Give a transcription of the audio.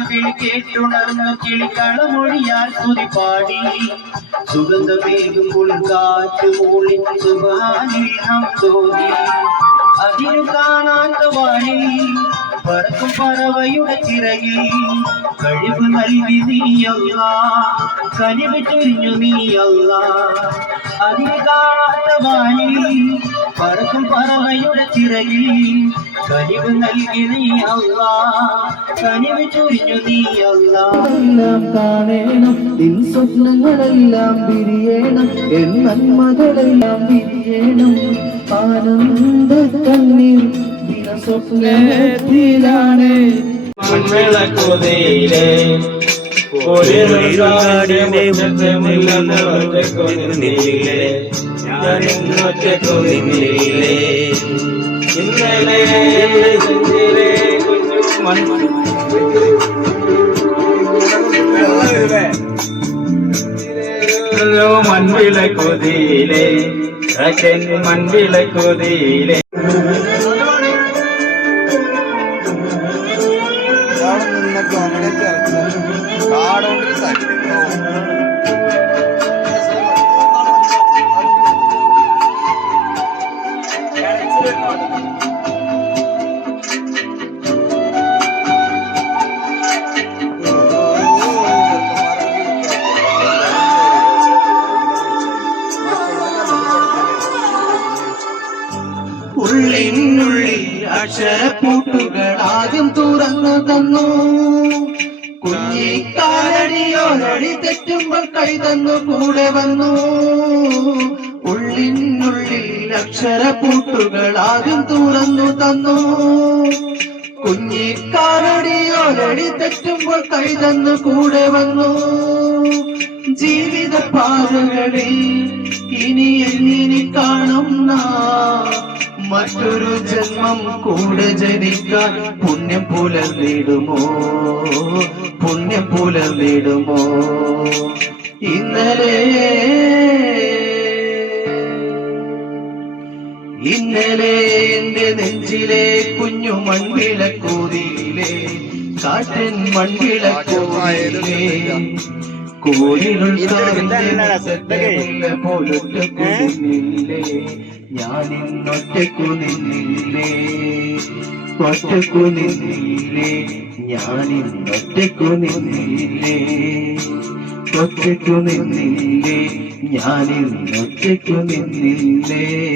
വിളി കേട്ടുണർന്നു കിളിക്കളമൊഴിയാൽ തുതിപാടി സുഗന്ധമേകുമ്പോൾ കാറ്റ് മൂളി സുബ്ഹാനിൽ ഹംദോതി അതിനു കാണാത്ത വാനിൽ പറക്കും പറവയുടെ ചിറകിൽ കഴിവ് നൽകി നീ അല്ലാഹ് കനിവ് ചൊരിഞ്ഞു നീ അല്ലാഹ് അതിനു കാണാത്ത വാനിൽ പറക്കും പറവയുടെ ചിറകിൽ കനിവ് നൽകി നീ അല്ലാഹ് കനിവ് ചൊരിഞ്ഞു നീ അല്ലാഹ് എല്ലാം കാണേണം നിൻ സ്വപ്നങ്ങളെല്ലാം വിരിയണം എൻ നന്മകളെല്ലാം വിരിയണം ആനന്ദ കണ്ണീർ സ്വപ്നത്തിലാണ് മൺവിളക്കുതിയിലെ മൺവിളക്കുതിയിലെ മൺവിളക്കുതിയിലെ ഉള്ളിനുള്ളിൽ അക്ഷരപ്പൂട്ടുകൾ ആദ്യം തുറന്നു തന്നു കുഞ്ഞിക്കാലടിയോരടി തെറ്റുമ്പോൾ കൈ തന്നു കൂടെ വന്നു ഉള്ളിനുള്ളിൽ അക്ഷരപ്പൂട്ടുകൾ ആദ്യം തുറന്നു തന്നു കുഞ്ഞിക്കാലടിയോരടി തെറ്റുമ്പോൾ കൈ തന്നു കൂടെ വന്നു ജീവിത പാതകളിൽ ഇനി എങ്ങനെ കാണുന്ന മറ്റൊരു ജന്മം കൂടെ ജനിക്കാൻ പുണ്യം പുലർന്നിടുമോ പുണ്യം പുലർന്നിടുമോ ഇന്നലെ എന്റെ നെഞ്ചിലെ കുഞ്ഞു മൺവിളക്കൂതിയിലെ കാറ്റൻ മൺവിളക്കൂതിയിലെ പോലൊറ്റക്കുന്നില്ലേ ഞാനിന്നൊറ്റക്കു നിന്നില്ലേ ഒറ്റക്കു നിന്നില്ലേ ഞാനിന്നൊറ്റക്കു നിന്നില്ലേ ഒറ്റക്കു നിന്നില്ലേ ഞാനിന്നൊറ്റക്കു നിന്നില്ലേ